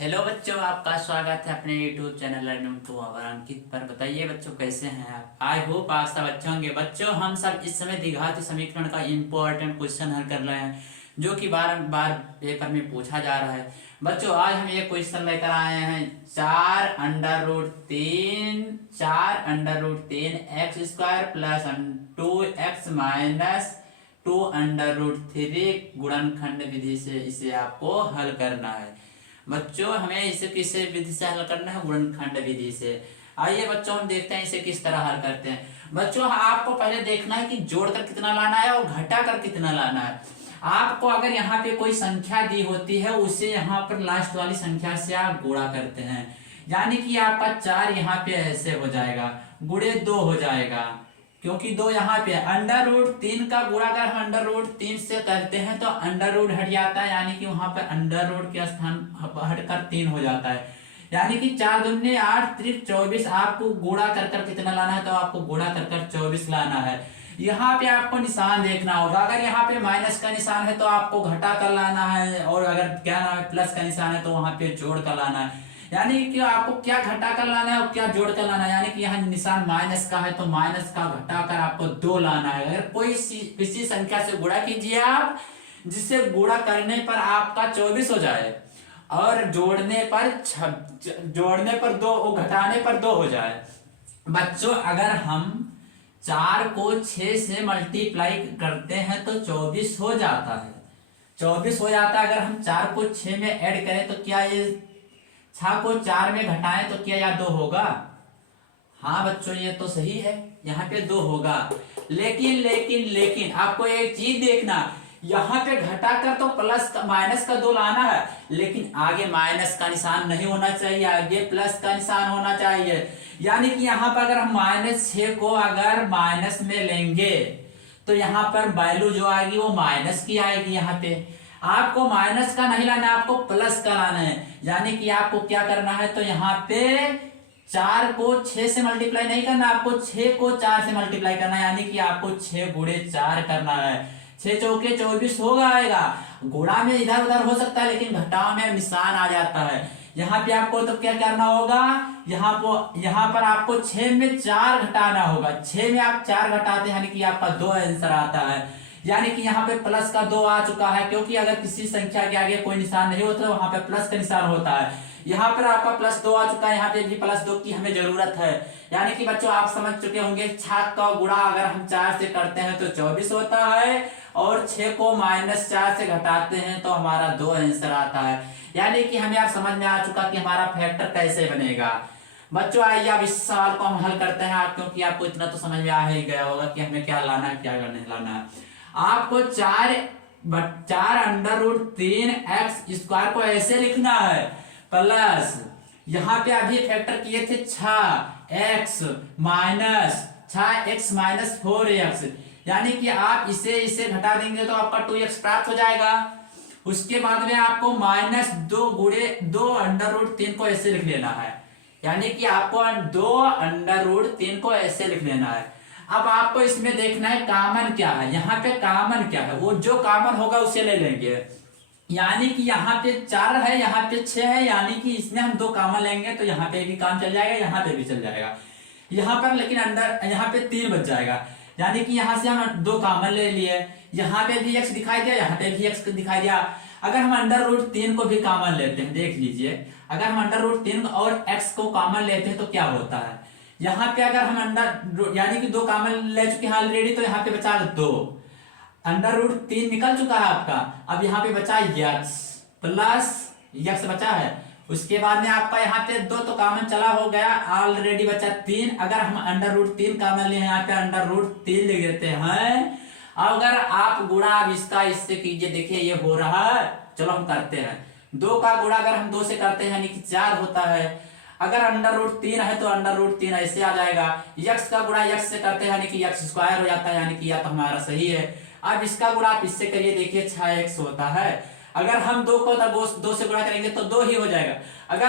Hello बच्चों, आपका स्वागत है अपने YouTube channel learning to our Ankit पर। बताइए बच्चों, कैसे हैं आप? आई होप आप सब अच्छे होंगे। बच्चों, हम सब इस समय द्विघात समीकरण का इम्पोर्टेंट क्वेश्चन हल कर रहे हैं, जो कि बार बार पेपर में पूछा जा रहा है। बच्चों, आज हम ये क्वेश्चन लेकर आए हैं। 4√3 x square plus 2x minus 2√3 गुणनखंड विधि से इसे आपको हल करना है। बच्चों, हमें इसे किस विधि से हल करना है? गुणनखंड विधि से। आइए बच्चों, हम देखते हैं इसे किस तरह हल करते हैं। बच्चों, आपको पहले देखना है कि जोड़कर कितना लाना है और घटाकर कितना लाना है। आपको अगर यहाँ पे कोई संख्या दी होती है, उसे यहाँ पर लास्ट वाली संख्या से आप गुणा करते हैं। यानी कि आपका 4 यहाँ पे ऐसे हो जाएगा, गुणे 2 हो जाएगा, क्योंकि 2 यहाँ पे √3 का गुणा अगर हम √3 से करते हैं तो अंडर रूट हट जाता है, यानी कि वहां पर अंडर रूट के स्थान हटकर 3 हो जाता है। यानी कि 4 दूनी 8 त्रिक 24। आपको गुणा कर कर कितना लाना है? तो आपको गुणा कर कर 24 लाना है। यहाँ पे आपको निशान देखना होगा। अगर यहाँ पे माइनस का निशान है तो आपको घटा कर लाना है, और अगर क्या नाम है प्लस का निशान है तो वहां पे जोड़ कर लाना है। यानी कि आपको क्या घटा कर लाना है और क्या जोड़ कर लाना है। यानी कि यहाँ निशान माइनस का है तो माइनस का घटा कर आपको 2 लाना है। अगर कोई किसी संख्या से गुणा कीजिए आप, जिससे गुणा करने पर आपका 24 हो जाए और जोड़ने पर 2 और घटाने पर 2 हो जाए। बच्चों, अगर हम 4 को 6 से मल्टीप्लाई करते हैं तो 24 हो जाता है। 24 हो जाता है। अगर हम 4 को 6 में ऐड करें तो क्या ये 6 को 4 में घटाएं तो क्या यह 2 होगा? हाँ बच्चों, ये तो सही है, यहाँ पे 2 होगा। लेकिन लेकिन लेकिन आपको एक चीज देखना, यहाँ पे घटाकर तो प्लस का माइनस का 2 लाना है, लेकिन आगे माइनस का निशान नहीं होना चाहिए, आगे प्लस का निशान होना चाहिए। यानी कि यहाँ पर अगर हम -6 को अगर माइनस में लेंगे तो यहाँ पर वैल्यू जो आएगी वो माइनस की आएगी। यहाँ पे आपको माइनस का नहीं लाना है, आपको प्लस का लाना है। यानी कि आपको क्या करना है? तो यहाँ पे 4 को 6 से मल्टीप्लाई नहीं करना, आपको 6 को 4 से मल्टीप्लाई करना है। यानी कि आपको 6 गुणे 4 करना है। 6 चौके 24 होगा आएगा। गुणा में इधर उधर हो सकता है, लेकिन घटाव में निशान आ जाता है। यहाँ पे आपको तो क्या करना होगा? यहाँ पर आपको 6 में 4 घटाना होगा। 6 में आप 4 घटाते हैं, यानी कि आपका 2 आंसर आता है। यानी कि यहाँ पे प्लस का 2 आ चुका है, क्योंकि अगर किसी संख्या के आगे कोई निशान नहीं होता तो वहां पे प्लस का निशान होता है। यहाँ पर आपका +2 आ चुका है, यहाँ पे भी +2 की हमें जरूरत है। यानी कि बच्चों, आप समझ चुके होंगे 6 का गुणा अगर हम 4 से करते हैं तो 24 होता है, और 6 को -4 से घटाते हैं तो हमारा 2 आंसर आता है। यानी कि हमें आप समझ में आ चुका कि हमारा फैक्टर कैसे बनेगा। बच्चों, आइए अब इस सवाल को हम हल करते हैं, क्योंकि आपको इतना तो समझ में आ ही गया होगा कि हमें क्या लाना है क्या नहीं लाना है। आपको 4 √3 एक्स स्क्वायर को ऐसे लिखना है, प्लस यहाँ पे अभी फैक्टर किए थे 6x माइनस 4x। यानी कि आप इसे घटा देंगे तो आपका 2x प्राप्त हो जाएगा। उसके बाद में आपको -2 गुणे 2 √3 को ऐसे लिख लेना है। यानी कि आपको 2 √3 को ऐसे लिख लेना है। अब आपको इसमें देखना है कॉमन क्या है। यहाँ पे कॉमन क्या है, वो जो कॉमन होगा उसे ले लेंगे। यानी कि यहाँ पे 4 है, यहाँ पे 6 है, यानी कि इसमें हम 2 कॉमन लेंगे तो यहाँ पे भी काम चल जाएगा, यहाँ पे भी चल जाएगा। यहाँ पर लेकिन यहाँ पे 3 बच जाएगा। यानी कि यहाँ से हम 2 कॉमन ले लिए। यहाँ पे भी x दिखाई दिया, यहाँ पे भी x दिखाई दिया। अगर हम √3 को भी कॉमन लेते हैं, देख लीजिए, अगर हम √3 और x को कॉमन लेते हैं तो क्या होता है? यहाँ पे अगर हम यानी कि 2 कॉमन ले चुके हैं ऑलरेडी, तो यहाँ पे बचा 2, √3 निकल चुका है आपका। अब यहाँ पे बचा x प्लस x बचा है। उसके बाद में आपका यहाँ पे 2 तो कॉमन चला हो गया, ऑलरेडी बचा 3। अगर हम √3 कॉमन ले, यहाँ पे √3 लिख देते हैं। अगर आप गुणा अब इसका इससे कीजिए, देखिए ये हो रहा है। चलो हम करते हैं। 2 का गुणा अगर हम 2 से करते हैं यानी कि 4 होता है। अगर √3 है तो √3 ऐसे आ जाएगा। x का गुणा x से करते हैं यानी कि x स्क्वायर हो जाता है, यानी कि यह तो हमारा सही है। अब इसका गुणा आप इससे करिए, देखिए 6x होता है। अगर हम 2 को 2 से गुणा करेंगे तो 2 ही हो जाएगा। अगर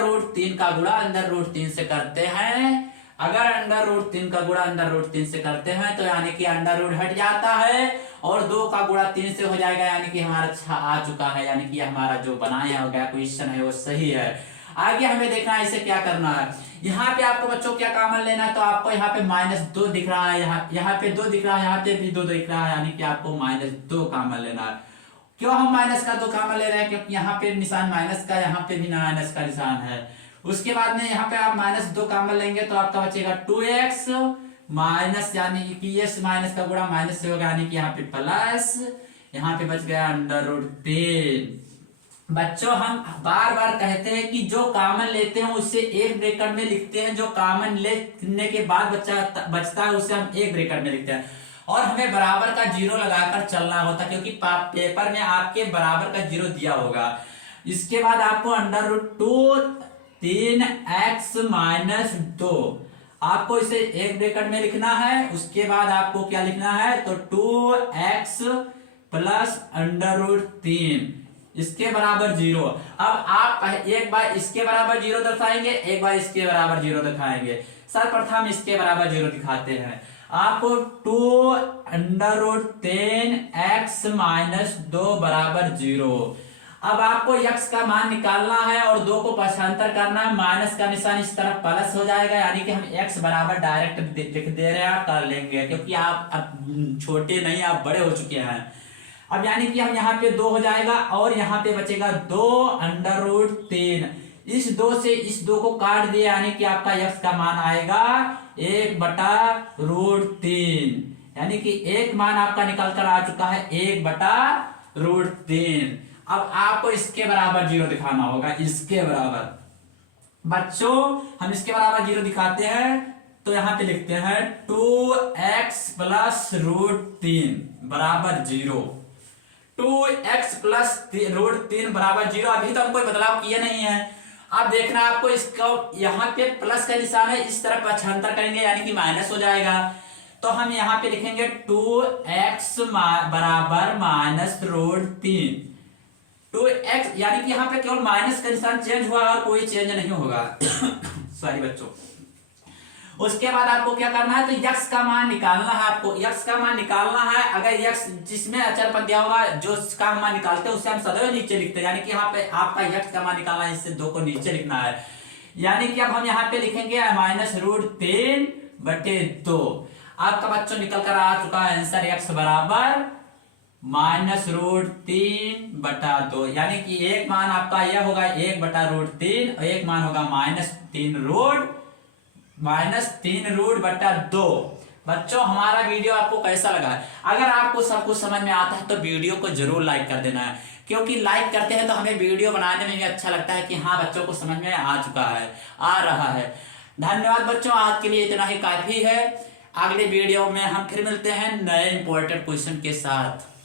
√3 का गुणा √3 से करते हैं, अगर √3 का गुणा √3 से करते हैं तो यानी कि अंडर रूट हट जाता है, और 2 का गुणा 3 से हो जाएगा, यानी कि हमारा 6 आ चुका है, यानी कि हमारा जो बनाया गया क्वेश्चन है वो सही है। आगे हमें देखना है इसे क्या करना है। यहाँ पे आपको बच्चों क्या कॉमन लेना है, तो आपको यहाँ पे -2 दिख रहा है, यहाँ पे 2 दिख रहा है, यहाँ पे भी 2 दिख रहा है, यानी कि आपको -2 कॉमन लेना है। क्यों हम -2 कॉमन ले रहे हैं, क्योंकि यहाँ पे निशान माइनस का, यहाँ पे भी माइनस का निशान है। उसके बाद में यहाँ पे आप -2 कॉमन लेंगे तो आपका बचेगा 2x माइनस, यानी कि s माइनस का गुणा माइनस से होगा, यानी कि यहाँ पे प्लस, यहाँ पे बच गया √3। बच्चों हम बार बार कहते हैं कि जो कॉमन लेते हैं उससे एक ब्रैकेट में लिखते हैं, जो कॉमन लेने के बाद बचता है उसे हम एक ब्रैकेट में लिखते हैं, और हमें बराबर का 0 लगाकर चलना होता है, क्योंकि पेपर में आपके बराबर का 0 दिया होगा। इसके बाद आपको √2 3x - 2 आपको इसे एक ब्रैकेट में लिखना है। उसके बाद आपको क्या लिखना है, तो 2x प्लस √3 इसके बराबर 0। अब आप एक बार इसके बराबर 0 दर्शाएंगे, एक बार इसके बराबर 0 दिखाएंगे। सर्वप्रथम इसके बराबर 0 दिखाते हैं। आपको 2√10x - 2 बराबर 0। अब आपको x का मान निकालना है और 2 को पक्षांतर करना है, माइनस का निशान इस तरफ प्लस हो जाएगा, यानी कि हम x बराबर डायरेक्ट लिख दे रहे हैं, कर लेंगे, क्योंकि आप अब छोटे नहीं, आप बड़े हो चुके हैं। अब यानी कि हम यहाँ पे 2 हो जाएगा और यहाँ पे बचेगा 2√3। इस 2 से इस 2 को काट दिया, यानी कि आपका x का मान आएगा 1/√3, यानी कि एक मान आपका निकल कर आ चुका है 1/√3। अब आपको इसके बराबर 0 दिखाना होगा, इसके बराबर। बच्चों हम इसके बराबर 0 दिखाते हैं, तो यहाँ पे लिखते हैं 2x प्लस √3 बराबर 0। 2x प्लस √3 बराबर 0। अभी तो हम कोई बदलाव किए नहीं है। अब देखना आपको, इसको यहाँ पे प्लस का निशान है, इस तरफ पक्षांतर करेंगे, यानी कि माइनस हो जाएगा। तो हम यहाँ पे लिखेंगे 2x बराबर -√3। 2x यानी कि यहाँ पे केवल माइनस का निशान चेंज हुआ और कोई चेंज नहीं होगा। सॉरी बच्चों। उसके बाद आपको क्या करना है, तो x का मान निकालना है। आपको x का मान निकालना है। अगर x जिसमें अचर पद दिया होगा, जो का मान निकालते हैं उसे हम सदैव नीचे लिखते हैं, यानी कि यहाँ पे आपका x का मान निकालना है, इससे 2 को नीचे लिखना है। यानी कि अब हम यहाँ पे लिखेंगे -√3/2। आपका बच्चों निकल कर आ चुका है आंसर x बराबर -√3/2, यानी कि एक मान आपका यह होगा 1/√3 और एक मान होगा -3√2। बच्चों हमारा वीडियो आपको कैसा लगा है? अगर आपको सब कुछ समझ में आता है तो वीडियो को जरूर लाइक कर देना है, क्योंकि लाइक करते हैं तो हमें वीडियो बनाने में भी अच्छा लगता है कि हाँ बच्चों को समझ में आ चुका है, आ रहा है। धन्यवाद बच्चों, आज के लिए इतना ही काफी है। अगले वीडियो में हम फिर मिलते हैं नए इंपॉर्टेंट क्वेश्चन के साथ।